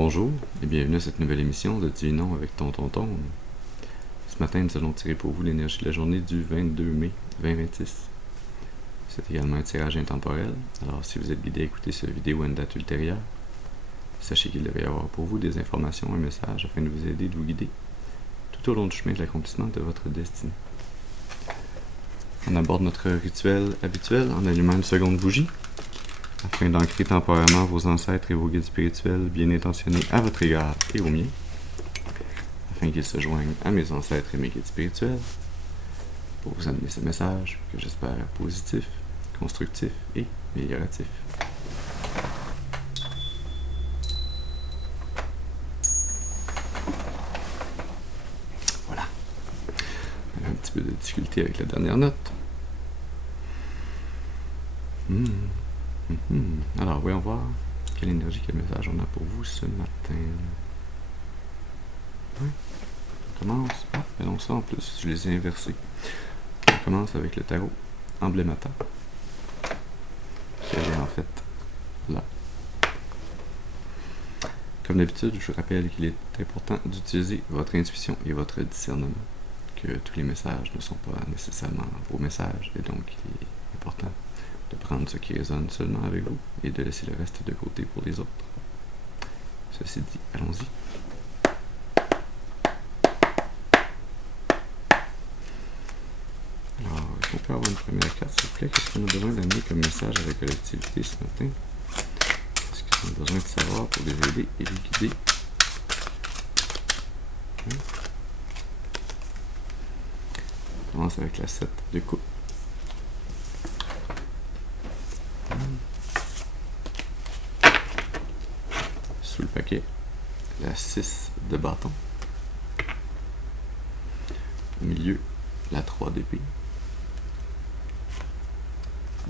bonjour et bienvenue à cette nouvelle émission de Divinons avec Tonton. Ce matin, nous allons tirer pour vous l'énergie de la journée du 22 mai 2026. C'est également un tirage intemporel, alors si vous êtes guidé à écouter cette vidéo à une date ultérieure, sachez qu'il devrait y avoir pour vous des informations, un message afin de vous aider et de vous guider tout au long du chemin de l'accomplissement de votre destinée. On aborde notre rituel habituel en allumant une seconde bougie, afin d'ancrer temporairement vos ancêtres et vos guides spirituels bien intentionnés à votre égard et au mien, afin qu'ils se joignent à mes ancêtres et mes guides spirituels, pour vous amener ce message que j'espère positif, constructif et amélioratif. Voilà. Un petit peu de difficulté avec la dernière note. Alors, voyons voir quelle énergie, quel message on a pour vous ce matin. Oui, on commence. Ah, mais non, ça en plus, je les ai inversés. On commence avec le tarot emblémata, qui est en fait là. Comme d'habitude, je vous rappelle qu'il est important d'utiliser votre intuition et votre discernement, que tous les messages ne sont pas nécessairement vos messages, et donc il est important de prendre ce qui résonne seulement avec vous et de laisser le reste de côté pour les autres. Ceci dit, allons-y. Alors, est-ce qu'on peut avoir une première carte, s'il vous plaît? Qu'est-ce qu'on a besoin d'amener comme message à la collectivité ce matin? Qu'est-ce qu'on a besoin de savoir pour les aider et les guider? On commence avec la 7 de coupe. Sous le paquet, la 6 de bâton. Au milieu, la 3 d'épée.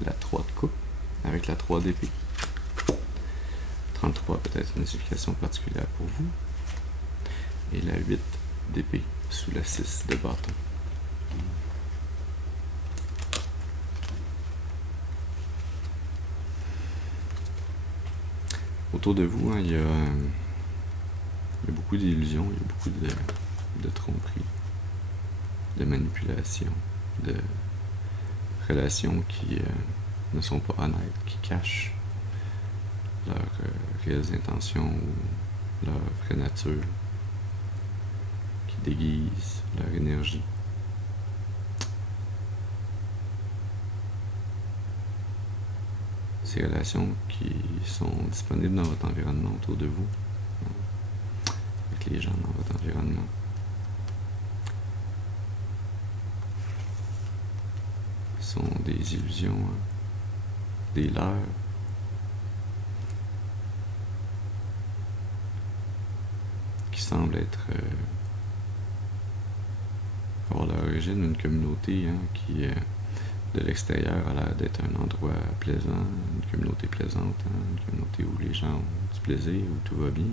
La 3 de coupe avec la 3 d'épée. 33 peut-être une signification particulière pour vous. Et la 8 d'épée sous la 6 de bâton. Autour de vous, il y a beaucoup d'illusions, il y a beaucoup de tromperies, de manipulations, de relations qui ne sont pas honnêtes, qui cachent leurs réelles intentions ou leur vraie nature, qui déguisent leur énergie. Ces relations qui sont disponibles dans votre environnement autour de vous, avec les gens dans votre environnement. Sont des illusions, des leurres, qui semblent être avoir leur origine d'une communauté qui de l'extérieur a l'air d'être un endroit plaisant, une communauté plaisante, une communauté où les gens ont du plaisir, où tout va bien,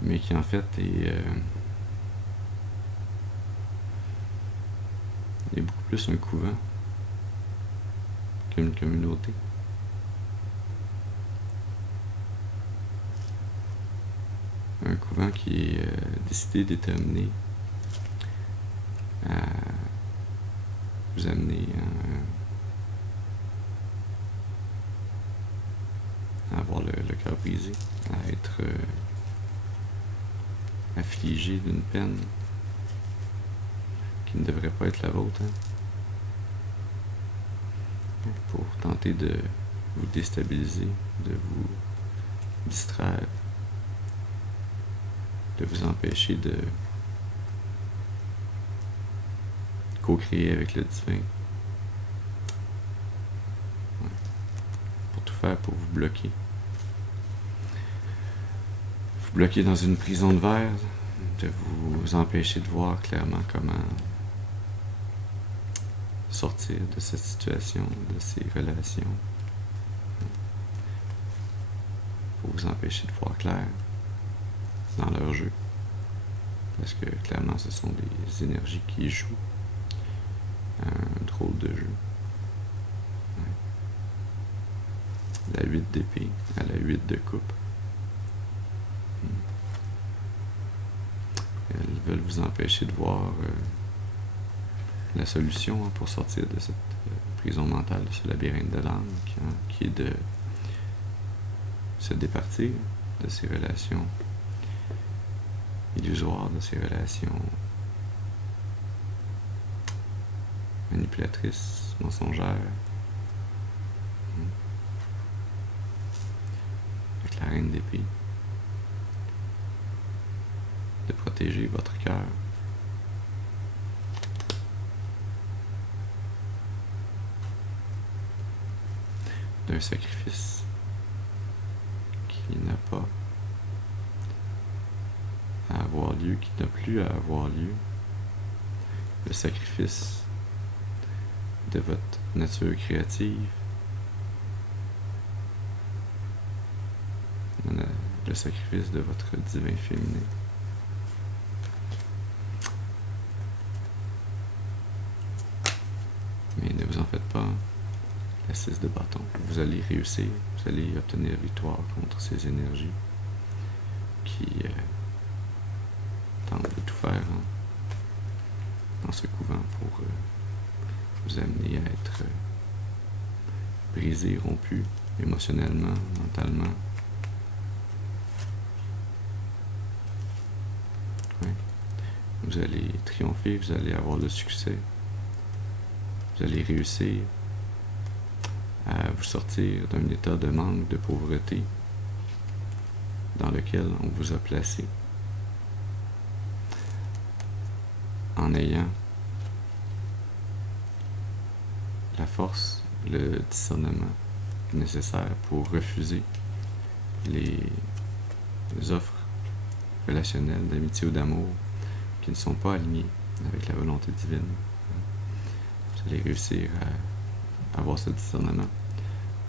mais qui en fait est beaucoup plus un couvent qu'une communauté. Un couvent qui est décidé, déterminé à vous amener à avoir le cœur brisé, à être affligé d'une peine qui ne devrait pas être la vôtre, pour tenter de vous déstabiliser, de vous distraire, de vous empêcher de co-créer avec le divin. Pour tout faire pour vous bloquer. Vous bloquer dans une prison de verre, de vous empêcher de voir clairement comment sortir de cette situation, de ces relations. Pour vous empêcher de voir clair dans leur jeu. Parce que clairement ce sont des énergies qui jouent un drôle de jeu. La 8 d'épée à la 8 de coupe. veulent vous empêcher de voir la solution pour sortir de cette prison mentale, de ce labyrinthe de l'âme, qui est de se départir de ces relations illusoires, de ces relations manipulatrices, mensongères, avec la reine d'épée, de protéger votre cœur. D'un sacrifice qui n'a pas à avoir lieu, qui n'a plus à avoir lieu. Le sacrifice de votre nature créative, le sacrifice de votre divin féminin. Mais ne vous en faites pas, la 6 de bâton. Vous allez réussir, vous allez obtenir victoire contre ces énergies qui tentent de tout faire dans ce couvent pour vous amener à être brisé, rompu, émotionnellement, mentalement. Ouais. Vous allez triompher, vous allez avoir le succès. Vous allez réussir à vous sortir d'un état de manque, de pauvreté dans lequel on vous a placé en ayant la force, le discernement nécessaire pour refuser les offres relationnelles d'amitié ou d'amour qui ne sont pas alignées avec la volonté divine. Vous allez réussir à avoir ce discernement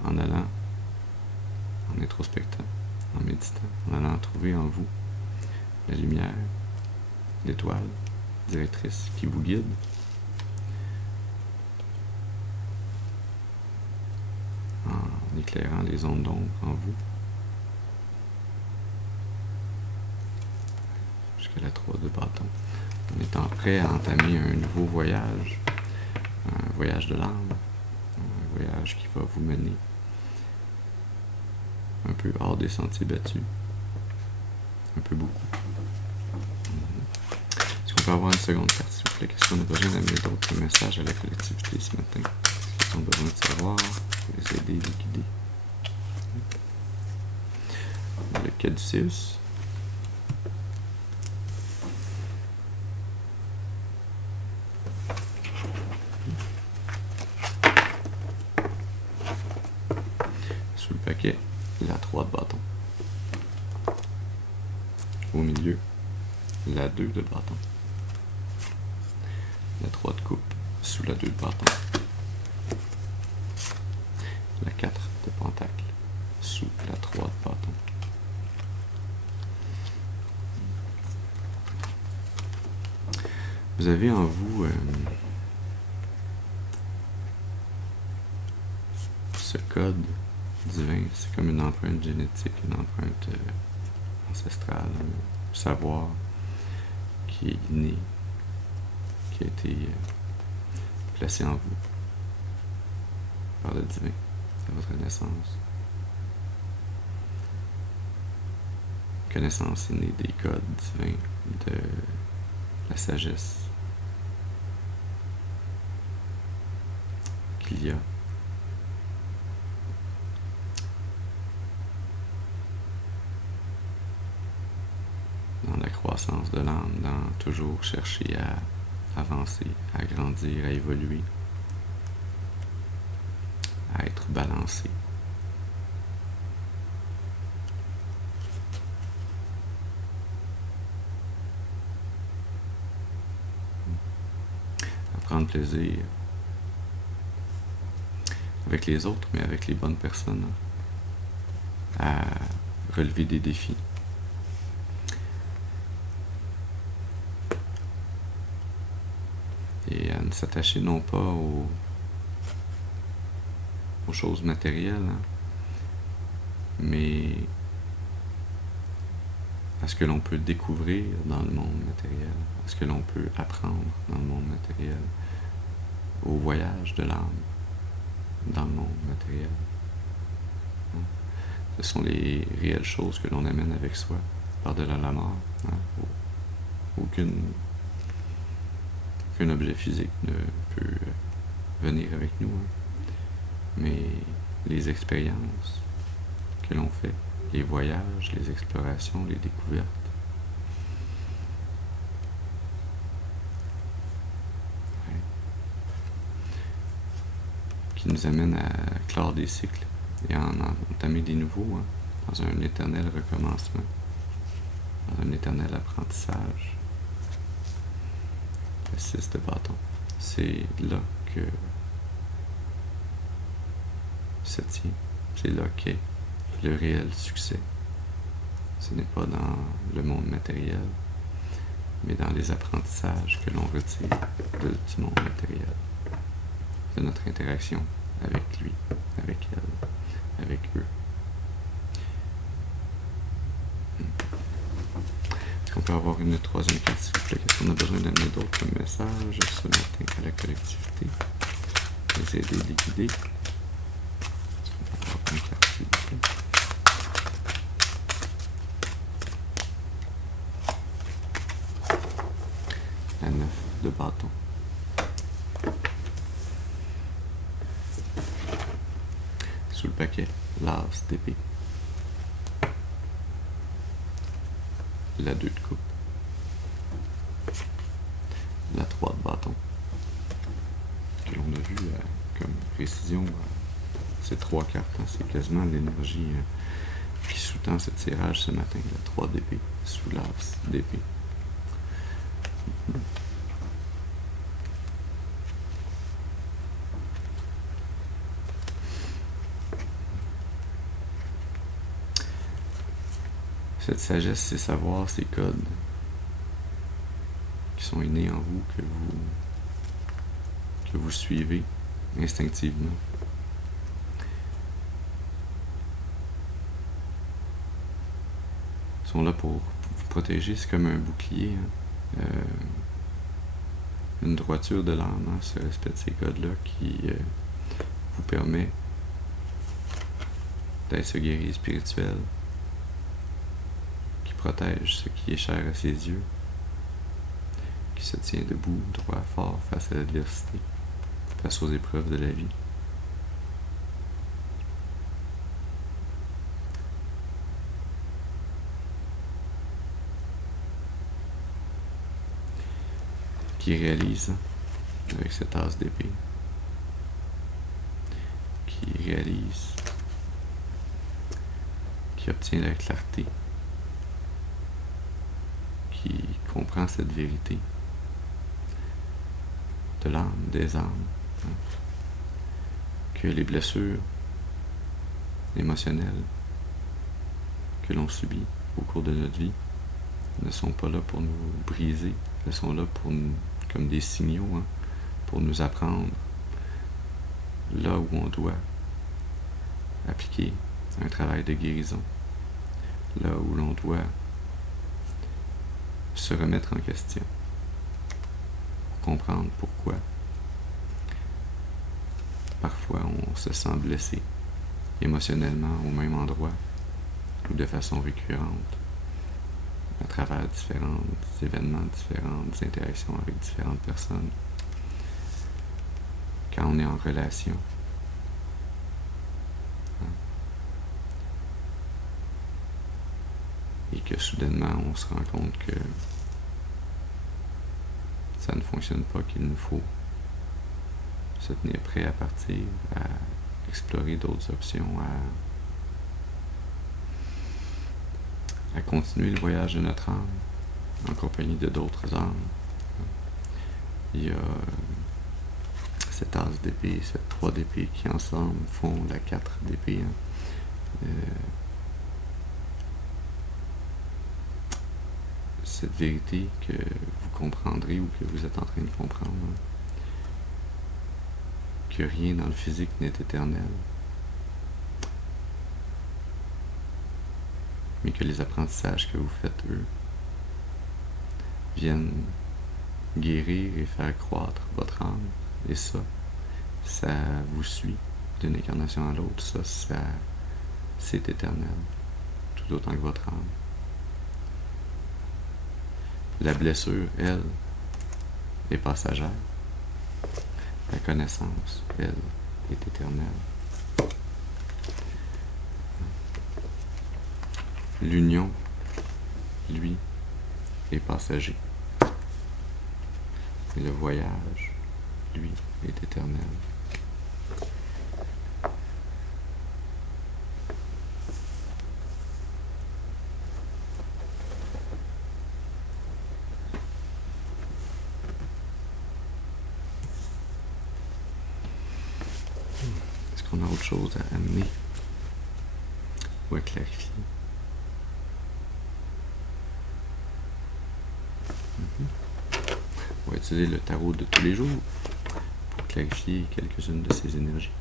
en allant, en introspectant, en méditant, en allant trouver en vous la lumière, l'étoile directrice qui vous guide. En éclairant les ondes d'ombre en vous. Jusqu'à la 3 de bâton. En étant prêt à entamer un nouveau voyage, un voyage de l'âme, un voyage qui va vous mener un peu hors des sentiers battus, un peu beaucoup. Est-ce qu'on peut avoir une seconde carte, s'il vous plaît? Qu'est-ce qu'on a besoin d'amener d'autres messages à la collectivité ce matin? Qu'est-ce qu'ils ont besoin de savoir pour les aider, les guider? Le caduceus. Sous le paquet, la 3 de bâton. Au milieu, la 2 de bâton. La 3 de coupe sous la 2 de bâton. La 4 de pentacle sous la 3 de bâton. Vous avez en vous ce code divin, c'est comme une empreinte génétique, une empreinte ancestrale, un savoir qui est inné, qui a été placé en vous par le divin à votre naissance. Connaissance innée des codes divins, de la sagesse qu'il y a dans la croissance de l'âme, dans toujours chercher à avancer, à grandir, à évoluer, à être balancé. À prendre plaisir avec les autres, mais avec les bonnes personnes, à relever des défis. Et à ne s'attacher non pas aux choses matérielles, mais à ce que l'on peut découvrir dans le monde matériel, à ce que l'on peut apprendre dans le monde matériel, au voyage de l'âme dans le monde matériel. Ce sont les réelles choses que l'on amène avec soi par-delà la mort. Aucun objet physique ne peut venir avec nous, mais les expériences que l'on fait, les voyages, les explorations, les découvertes, qui nous amènent à clore des cycles et à en entamer des nouveaux, dans un éternel recommencement, dans un éternel apprentissage. Le 6 de bâton, c'est là que se tient, c'est là qu'est le réel succès. Ce n'est pas dans le monde matériel, mais dans les apprentissages que l'on retire du monde matériel, de notre interaction avec lui, avec elle, avec eux. Est-ce qu'on peut avoir une troisième carte, s'il vous plaît? Est-ce qu'on a besoin d'amener d'autres messages ce matin à la collectivité? Les aider, les guider. Est-ce qu'on peut avoir une carte, s'il vous plaît? La 9 de bâton. Sous le paquet, l'as d'épée. La 2 de coupe. La 3 de bâton. Que l'on a vu comme précision, ces 3 cartes, c'est quasiment l'énergie qui sous-tend ce tirage ce matin. La 3 d'épée, sous l'as d'épée. Cette sagesse, c'est savoir ces codes qui sont innés en vous, que vous suivez instinctivement. Ils sont là pour vous protéger, c'est comme un bouclier. Une droiture de l'âme, ce respect de ces codes-là qui vous permet d'être ce guerrier spirituel, protège ce qui est cher à ses yeux, qui se tient debout, droit, fort face à l'adversité, face aux épreuves de la vie. Qui réalise avec cette as d'épée, qui réalise, qui obtient la clarté, qui comprend cette vérité de l'âme, des âmes, que les blessures émotionnelles que l'on subit au cours de notre vie ne sont pas là pour nous briser, elles sont là pour nous, comme des signaux, pour nous apprendre là où on doit appliquer un travail de guérison, là où l'on doit se remettre en question, pour comprendre pourquoi parfois on se sent blessé émotionnellement au même endroit ou de façon récurrente à travers différents événements, différentes interactions avec différentes personnes. Quand on est en relation, et que soudainement on se rend compte que ça ne fonctionne pas, qu'il nous faut se tenir prêt à partir, à explorer d'autres options, à continuer le voyage de notre âme en compagnie de d'autres âmes. Il y a cette as d'épée, cette 3 d'épée qui ensemble font la 4 d'épée. Cette vérité que vous comprendrez ou que vous êtes en train de comprendre, que rien dans le physique n'est éternel, mais que les apprentissages que vous faites, eux, viennent guérir et faire croître votre âme. Et ça vous suit d'une incarnation à l'autre. Ça, c'est éternel, tout autant que votre âme. La blessure, elle, est passagère. La connaissance, elle, est éternelle. L'union, lui, est passager. Et le voyage, lui, est éternel. Est-ce qu'on a autre chose à amener ou à clarifier? On va utiliser le tarot de tous les jours pour clarifier quelques-unes de ces énergies.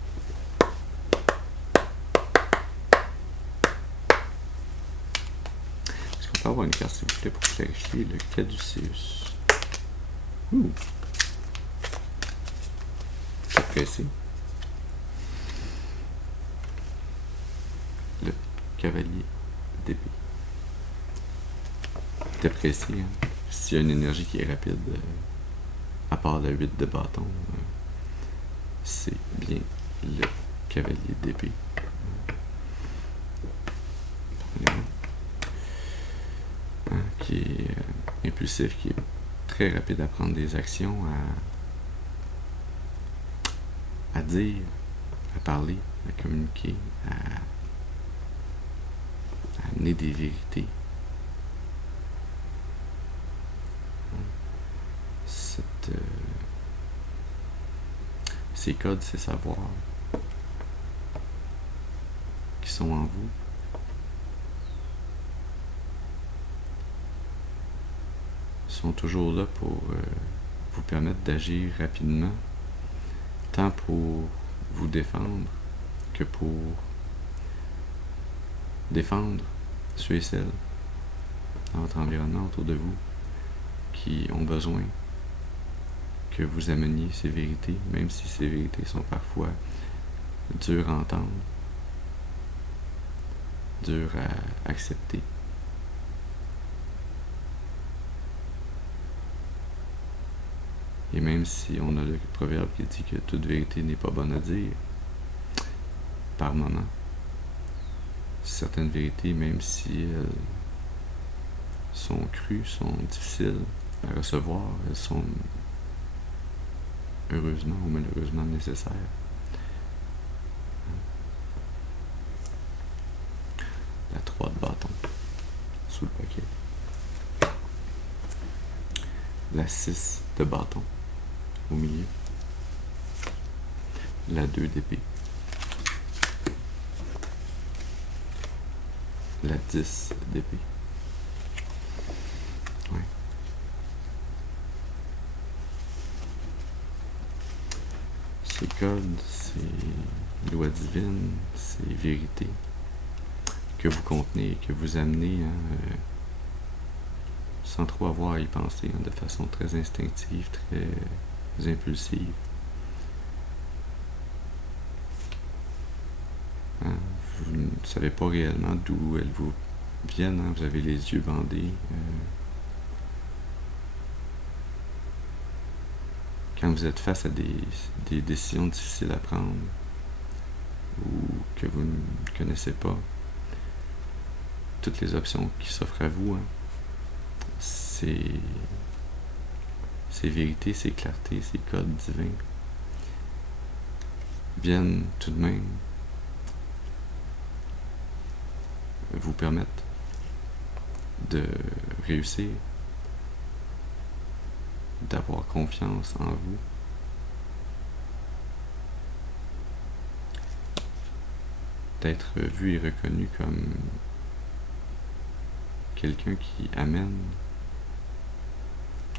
Est-ce qu'on peut avoir une carte, s'il vous plaît, pour clarifier le caduceus? C'est pressé. Le cavalier d'épée. C'est précis, hein? S'il y a une énergie qui est rapide, à part la 8 de bâton, c'est bien le cavalier d'épée. Qui est impulsif, qui est très rapide à prendre des actions, à dire, à parler, à communiquer, à amener des vérités. Ces codes, ces savoirs qui sont en vous sont toujours là pour vous permettre d'agir rapidement, tant pour vous défendre que pour défendre ceux et celles dans votre environnement autour de vous qui ont besoin que vous ameniez ces vérités, même si ces vérités sont parfois dures à entendre, dures à accepter. Et même si on a le proverbe qui dit que toute vérité n'est pas bonne à dire, par moment, certaines vérités, même si elles sont crues, sont difficiles à recevoir, elles sont heureusement ou malheureusement nécessaires. La 3 de bâton sous le paquet. La 6 de bâton au milieu. La 2 d'épée. La 10 d'épée. Ouais. Ces codes, ces lois divines, ces vérités que vous contenez, que vous amenez sans trop avoir à y penser, de façon très instinctive, très impulsive. Vous ne savez pas réellement d'où elles vous viennent, vous avez les yeux bandés. Quand vous êtes face à des décisions difficiles à prendre ou que vous ne connaissez pas, toutes les options qui s'offrent à vous, ces vérités, ces clartés, ces codes divins viennent tout de même vous permettre de réussir, d'avoir confiance en vous, d'être vu et reconnu comme quelqu'un qui amène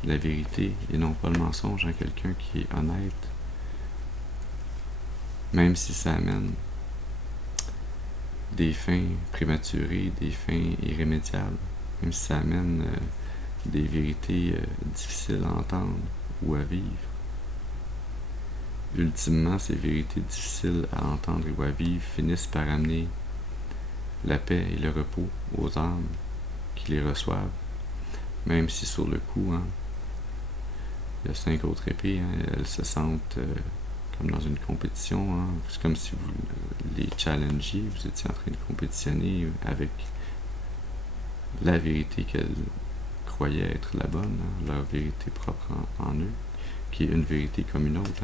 la vérité et non pas le mensonge, quelqu'un qui est honnête, même si ça amène des fins prématurées, des fins irrémédiables, même si ça amène des vérités difficiles à entendre ou à vivre. Ultimement, ces vérités difficiles à entendre ou à vivre finissent par amener la paix et le repos aux âmes qui les reçoivent, même si sur le coup, il y a 5 autres épées, elles se sentent comme dans une compétition. C'est comme si vous les challengiez, vous étiez en train de compétitionner avec la vérité qu'elles croyaient être la bonne, leur vérité propre en eux, qui est une vérité comme une autre.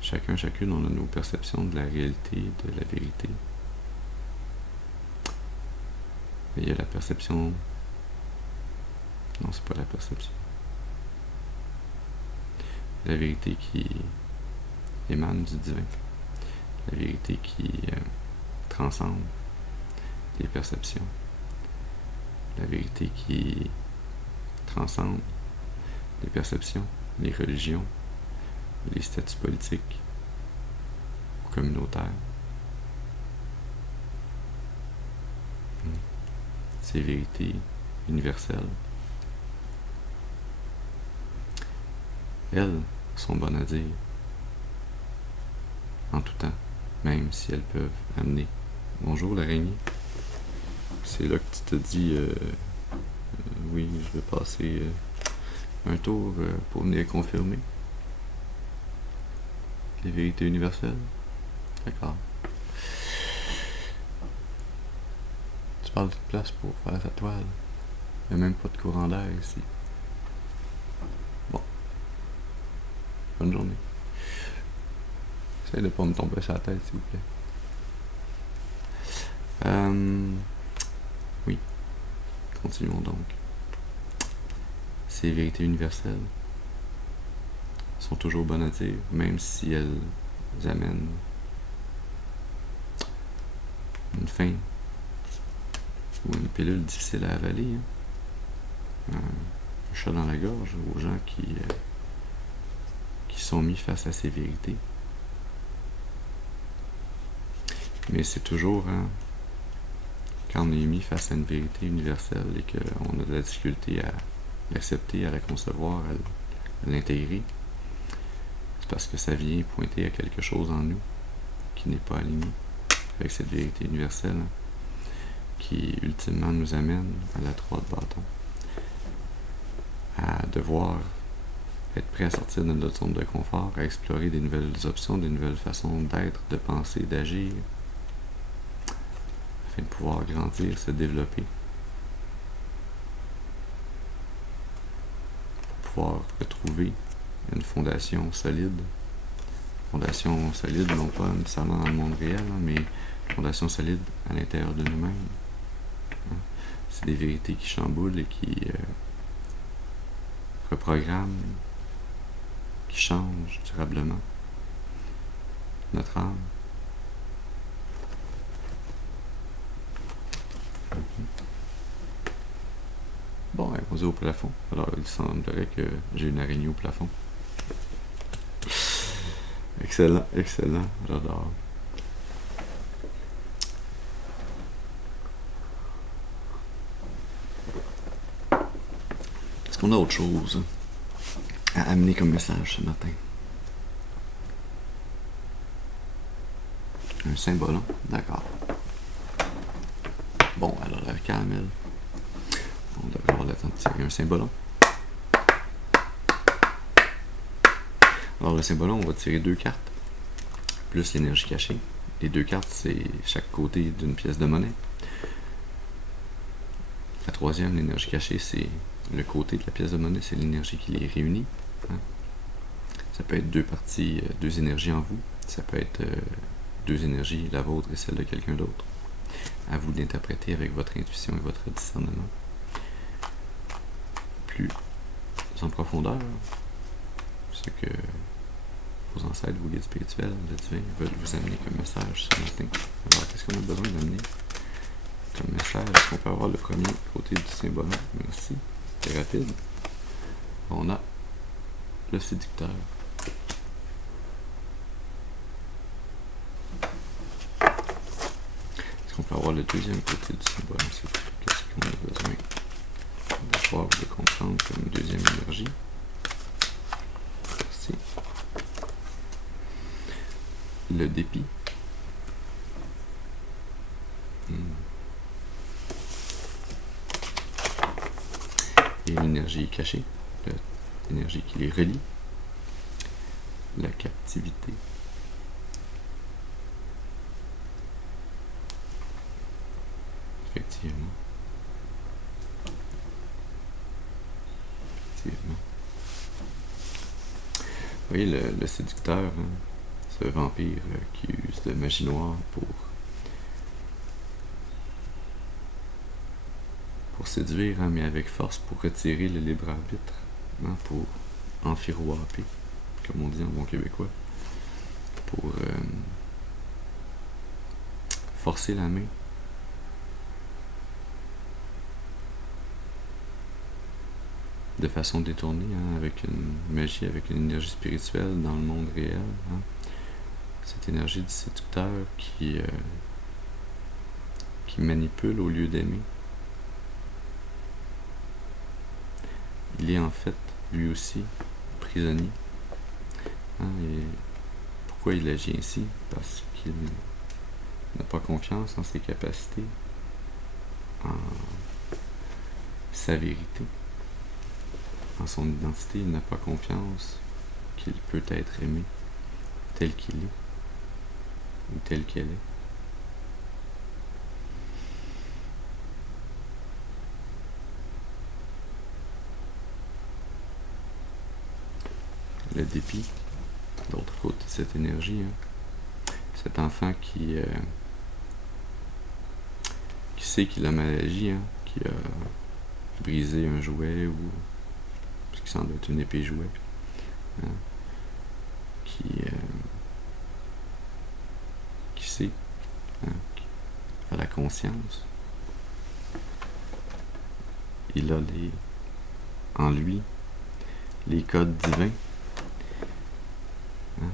Chacune, on a nos perceptions de la réalité, de la vérité. Et il y a la perception... Non, c'est pas la perception. La vérité qui émane du divin. La vérité qui transcende les perceptions. La vérité qui transcende les perceptions, les religions, les statuts politiques ou communautaires. Ces vérités universelles, elles sont bonnes à dire en tout temps, même si elles peuvent amener. Bonjour l'araignée. C'est là que tu te dis oui, je vais passer un tour pour venir confirmer les vérités universelles. D'accord. Tu parles d'une place pour faire sa toile. Il n'y a même pas de courant d'air ici. Bon. Bonne journée. Essaye de pas me tomber sur la tête, s'il vous plaît. Oui. Continuons donc. Ces vérités universelles sont toujours bonnes à dire, même si elles amènent une faim ou une pilule difficile à avaler. Un chat dans la gorge aux gens qui sont mis face à ces vérités. Mais c'est toujours quand on est mis face à une vérité universelle et qu'on a de la difficulté à l'accepter, à la concevoir, à l'intégrer, c'est parce que ça vient pointer à quelque chose en nous qui n'est pas aligné avec cette vérité universelle qui ultimement nous amène à la 3 de bâton, à devoir être prêt à sortir de notre zone de confort, à explorer des nouvelles options, des nouvelles façons d'être, de penser, d'agir, afin de pouvoir grandir, se développer, pour pouvoir retrouver une fondation solide non pas nécessairement dans le monde réel, mais une fondation solide à l'intérieur de nous-mêmes. C'est des vérités qui chamboulent et qui reprogramment, qui changent durablement notre âme. Bon, elle est posée au plafond. Alors, il semblerait que j'ai une araignée au plafond. Excellent, excellent. J'adore. Est-ce qu'on a autre chose à amener comme message ce matin? Un symbole, d'accord. Bon, alors la calme, on devrait avoir le temps de tirer un symbole. Alors le symbole, on va tirer 2 cartes, plus l'énergie cachée. Les 2 cartes, c'est chaque côté d'une pièce de monnaie. La troisième, l'énergie cachée, c'est le côté de la pièce de monnaie, c'est l'énergie qui les réunit. Ça peut être 2 parties, 2 énergies en vous. Ça peut être 2 énergies, la vôtre et celle de quelqu'un d'autre. À vous d'interpréter avec votre intuition et votre discernement. Plus en profondeur, ce que vos ancêtres, vos guides spirituels, le divin, veulent vous amener comme message ce matin. Alors, qu'est-ce qu'on a besoin d'amener comme message? Est-ce qu'on peut avoir le premier côté du symbole? Merci, c'était rapide. On a le séducteur. Est-ce qu'on peut avoir le deuxième côté du symbole? C'est qu'est-ce qu'on a besoin de voir ou de comprendre comme deuxième énergie? Merci. Le dépit. Et l'énergie cachée, l'énergie qui les relie. La captivité. Effectivement. Vous voyez le séducteur, hein, ce vampire qui use de magie noire pour séduire, hein, mais avec force, pour retirer le libre arbitre, hein, pour enfiroiper, comme on dit en bon québécois, pour forcer la main. De façon détournée, hein, avec une magie, avec une énergie spirituelle dans le monde réel. Hein. Cette énergie du séducteur qui manipule au lieu d'aimer. Il est en fait, lui aussi, prisonnier. Hein, et pourquoi il agit ainsi? Parce qu'il n'a pas confiance en ses capacités, en sa vérité. En son identité, il n'a pas confiance qu'il peut être aimé tel qu'il est ou tel qu'elle est. Le dépit, l'autre côté de cette énergie, hein. Cet enfant qui sait qu'il a mal agi, hein, qui a brisé un jouet ou ce qui semble être une épée jouet, hein, qui sait, hein, qui a la conscience. Il a en lui les codes divins. Hein.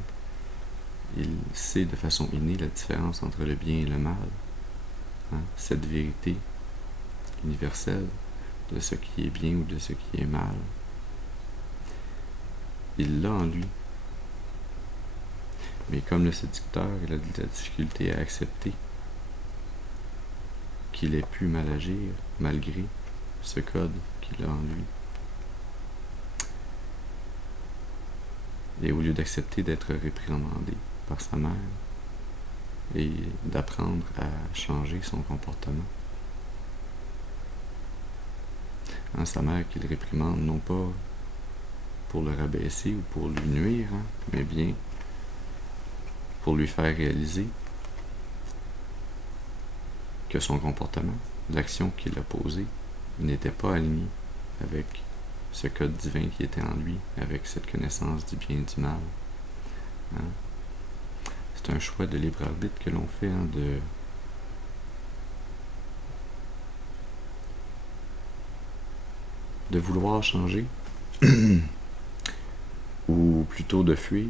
Il sait de façon innée la différence entre le bien et le mal. Hein. Cette vérité universelle de ce qui est bien ou de ce qui est mal. Il l'a en lui. Mais comme le séducteur, il a de la difficulté à accepter qu'il ait pu mal agir malgré ce code qu'il a en lui. Et au lieu d'accepter d'être réprimandé par sa mère et d'apprendre à changer son comportement, hein, sa mère qui le réprimande non pas pour le rabaisser ou pour lui nuire, hein, mais bien pour lui faire réaliser que son comportement, l'action qu'il a posée, n'était pas aligné avec ce code divin qui était en lui, avec cette connaissance du bien et du mal. Hein. C'est un choix de libre arbitre que l'on fait, hein, de vouloir changer ou plutôt de fuir,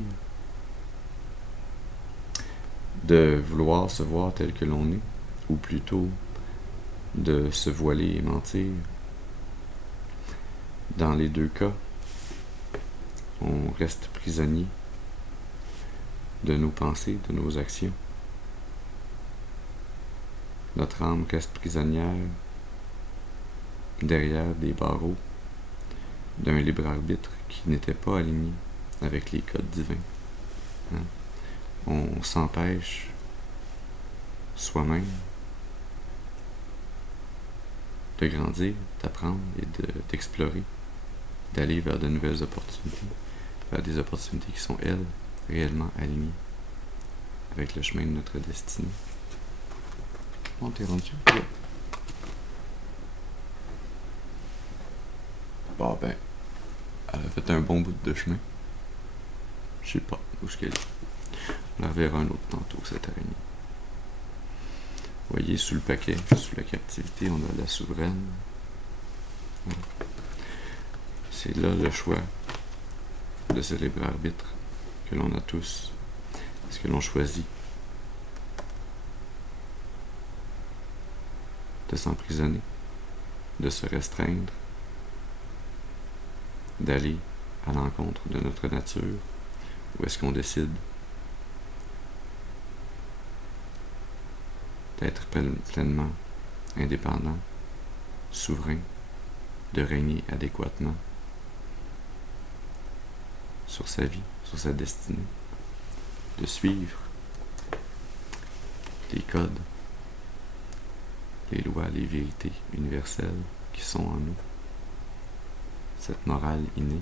de vouloir se voir tel que l'on est, ou plutôt de se voiler et mentir. Dans les deux cas, on reste prisonnier de nos pensées, de nos actions. Notre âme reste prisonnière derrière des barreaux d'un libre arbitre qui n'était pas aligné avec les codes divins. Hein? On s'empêche soi-même de grandir, d'apprendre et d'explorer, d'aller vers de nouvelles opportunités, vers des opportunités qui sont, elles, réellement alignées avec le chemin de notre destinée. Bon, t'es rendu? Ouais. Bon, ben, elle a fait un bon bout de chemin. Je sais pas où est-ce qu'elle est. On la reverra un autre tantôt, cette araignée. Vous voyez, sous le paquet, sous la captivité, on a la souveraine. C'est là le choix de ce libre arbitre que l'on a tous. Est-ce que l'on choisit de s'emprisonner, de se restreindre, d'aller à l'encontre de notre nature, ou est-ce qu'on décide d'être pleinement indépendant, souverain, de régner adéquatement sur sa vie, sur sa destinée, de suivre les codes, les lois, les vérités universelles qui sont en nous, cette morale innée,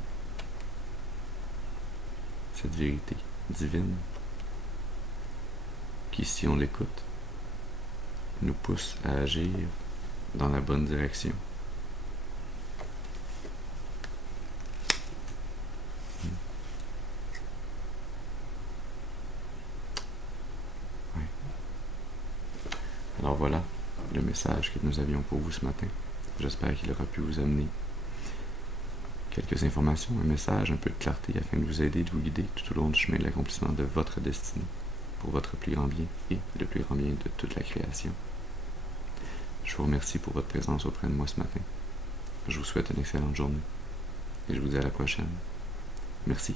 cette vérité divine qui, si on l'écoute, nous pousse à agir dans la bonne direction. Ouais. Alors voilà le message que nous avions pour vous ce matin. J'espère qu'il aura pu vous amener quelques informations, un message, un peu de clarté afin de vous aider, de vous guider tout au long du chemin de l'accomplissement de votre destinée pour votre plus grand bien et le plus grand bien de toute la création. Je vous remercie pour votre présence auprès de moi ce matin. Je vous souhaite une excellente journée et je vous dis à la prochaine. Merci.